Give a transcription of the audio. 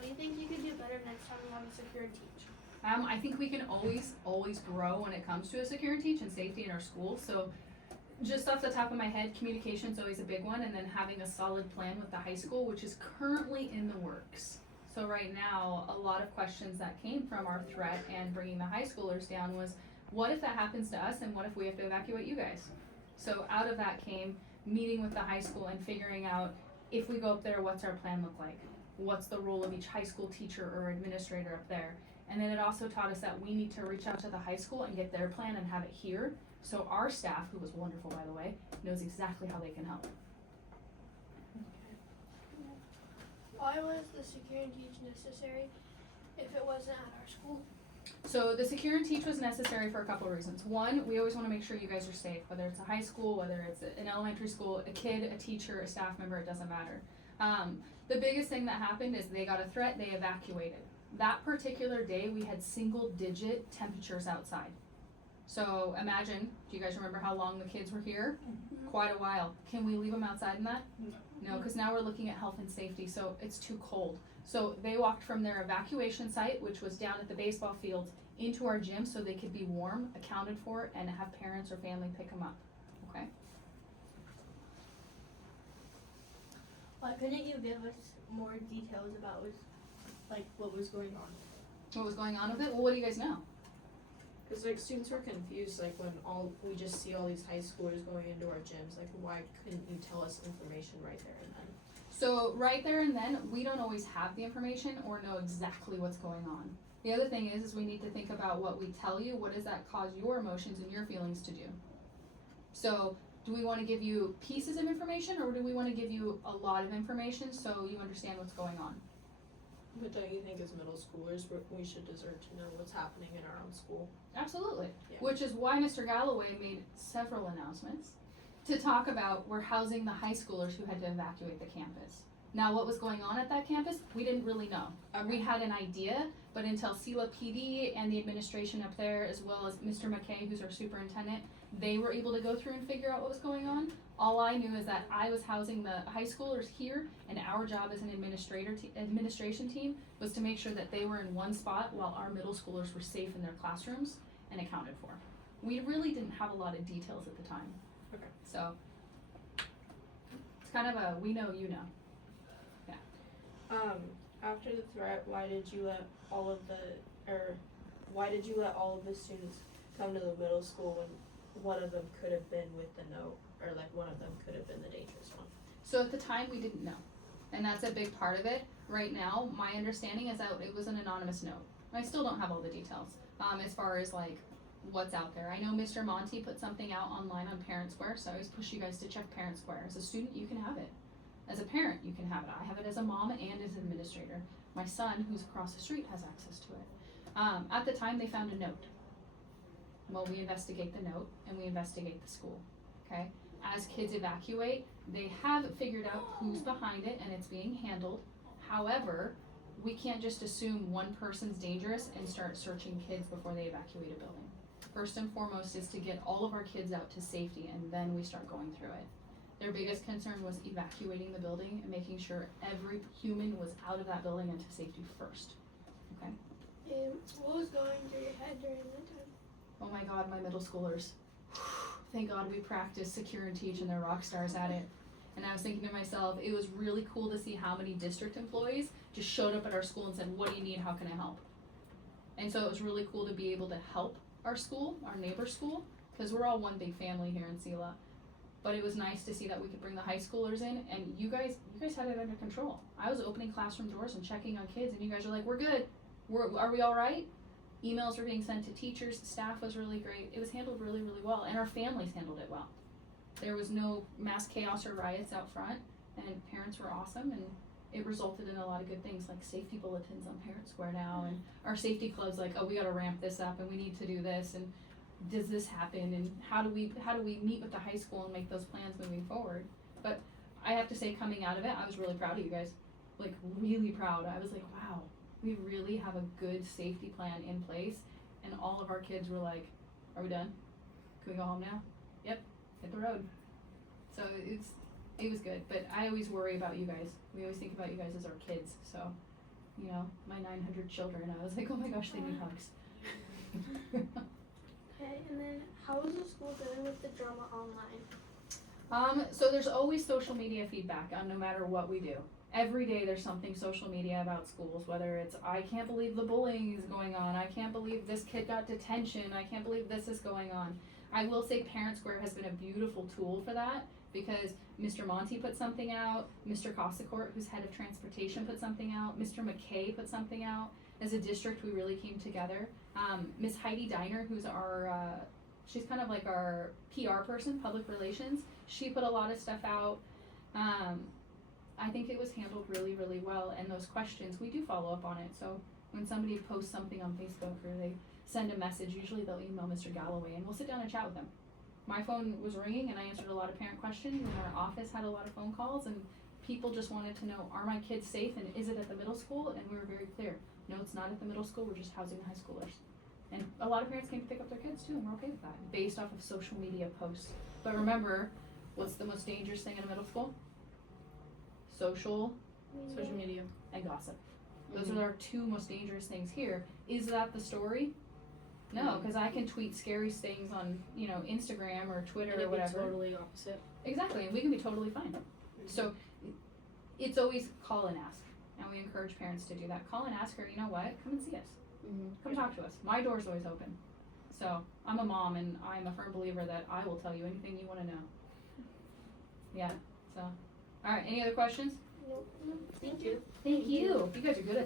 What do you think you could do better next time you have a secure and teach? I think we can always grow when it comes to a secure and teach and safety in our school. So just off the top of my head, communication is always a big one, and then having a solid plan with the high school, which is currently in the works. So right now, a lot of questions that came from our threat and bringing the high schoolers down was, what if that happens to us, and what if we have to evacuate you guys? So out of that came meeting with the high school and figuring out, if we go up there, what's our plan look like? What's the role of each high school teacher or administrator up there? And then it also taught us that we need to reach out to the high school and get their plan and have it here. So our staff, who was wonderful by the way, knows exactly how they can help. Why was the secure and teach necessary if it wasn't at our school? So the secure and teach was necessary for a couple of reasons. One, we always want to make sure you guys are safe, whether it's a high school, whether it's an elementary school, a kid, a teacher, a staff member, it doesn't matter. The biggest thing that happened is they got a threat, they evacuated. That particular day, we had single-digit temperatures outside. So imagine, do you guys remember how long the kids were here? Mm-hmm. Quite a while. Can we leave them outside in that? No. No, because now we're looking at health and safety, so it's too cold. So they walked from their evacuation site, which was down at the baseball field, into our gym so they could be warm, accounted for, and have parents or family pick them up, okay? Why couldn't you give us more details about what was going on? What was going on with it? Well, what do you guys know? Because like students were confused, like when we just see all these high schoolers going into our gyms, like why couldn't you tell us information right there and then? So right there and then, we don't always have the information or know exactly what's going on. The other thing is we need to think about what we tell you. What does that cause your emotions and your feelings to do? So do we want to give you pieces of information, or do we want to give you a lot of information so you understand what's going on? But don't you think as middle schoolers we should deserve to know what's happening in our own school? Absolutely. Yeah. Which is why Mr. Galloway made several announcements to talk about we're housing the high schoolers who had to evacuate the campus. Now, what was going on at that campus, we didn't really know. We had an idea, but until Selah PD and the administration up there, as well as Mr. McKay, who's our superintendent, they were able to go through and figure out what was going on. All I knew is that I was housing the high schoolers here, and our job as an administration team was to make sure that they were in one spot while our middle schoolers were safe in their classrooms and accounted for. We really didn't have a lot of details at the time. Okay. So it's kind of a we know, you know. After the threat, why did you let all of the students come to the middle school when one of them could have been with the note, or like one of them could have been the dangerous one? So at the time, we didn't know. And that's a big part of it. Right now, my understanding is that it was an anonymous note. I still don't have all the details as far as like what's out there. I know Mr. Monty put something out online on Parent Square, so I always push you guys to check Parent Square. As a student, you can have it. As a parent, you can have it. I have it as a mom and as an administrator. My son, who's across the street, has access to it. At the time, they found a note. Well, we investigate the note and we investigate the school, okay? As kids evacuate, they have figured out who's behind it and it's being handled. However, we can't just assume one person's dangerous and start searching kids before they evacuate a building. First and foremost is to get all of our kids out to safety, and then we start going through it. Their biggest concern was evacuating the building and making sure every human was out of that building and to safety first, okay? And what was going through your head during that time? Oh my God, my middle schoolers. Thank God we practiced secure and teach and they're rock stars at it. And I was thinking to myself, it was really cool to see how many district employees just showed up at our school and said, what do you need, how can I help? And so it was really cool to be able to help our school, our neighbor school, because we're all one big family here in Selah. But it was nice to see that we could bring the high schoolers in, and you guys had it under control. I was opening classroom doors and checking on kids, and you guys are like, we're good. Are we all right? Emails were being sent to teachers, staff was really great. It was handled really, really well, and our families handled it well. There was no mass chaos or riots out front, and parents were awesome, and it resulted in a lot of good things like safety bulletins on Parent Square now, and our safety club's like, oh, we gotta ramp this up, and we need to do this, and does this happen, and how do we meet with the high school and make those plans moving forward? But I have to say, coming out of it, I was really proud of you guys, like really proud. I was like, wow, we really have a good safety plan in place, and all of our kids were like, are we done? Can we go home now? Yep, hit the road. So it was good, but I always worry about you guys. We always think about you guys as our kids, so you know, my 900 children. I was like, oh my gosh, they need hugs. Okay, and then how is the school doing with the drama online? So there's always social media feedback on no matter what we do. Every day there's something social media about schools, whether it's, I can't believe the bullying is going on, I can't believe this kid got detention, I can't believe this is going on. I will say Parent Square has been a beautiful tool for that, because Mr. Monty put something out, Mr. Cosacourt, who's head of transportation, put something out, Mr. McKay put something out. As a district, we really came together. Miss Heidi Diner, who's our, she's kind of like our PR person, public relations, she put a lot of stuff out. I think it was handled really, really well, and those questions, we do follow up on it. So when somebody posts something on Facebook or they send a message, usually they'll email Mr. Galloway and we'll sit down and chat with them. My phone was ringing and I answered a lot of parent questions, and our office had a lot of phone calls, and people just wanted to know, are my kids safe and is it at the middle school? And we were very clear, no, it's not at the middle school, we're just housing high schoolers. And a lot of parents came to pick up their kids too, and we're okay with that, based off of social media posts. But remember, what's the most dangerous thing in a middle school? Social media. and gossip. Those are our two most dangerous things here. Is that the story? No, because I can tweet scary things on, you know, Instagram or Twitter And or it'd be whatever. totally opposite. Exactly, and we can be totally fine. So it's always call and ask, and we encourage parents to do that. Call and ask her, you know what, come and see us. Come talk to us. My door's always open. So I'm a mom, and I'm a firm believer that I will tell you anything you want to know. Yeah, so. All right, any other questions? Nope. Thank you. Thank you. You guys are good at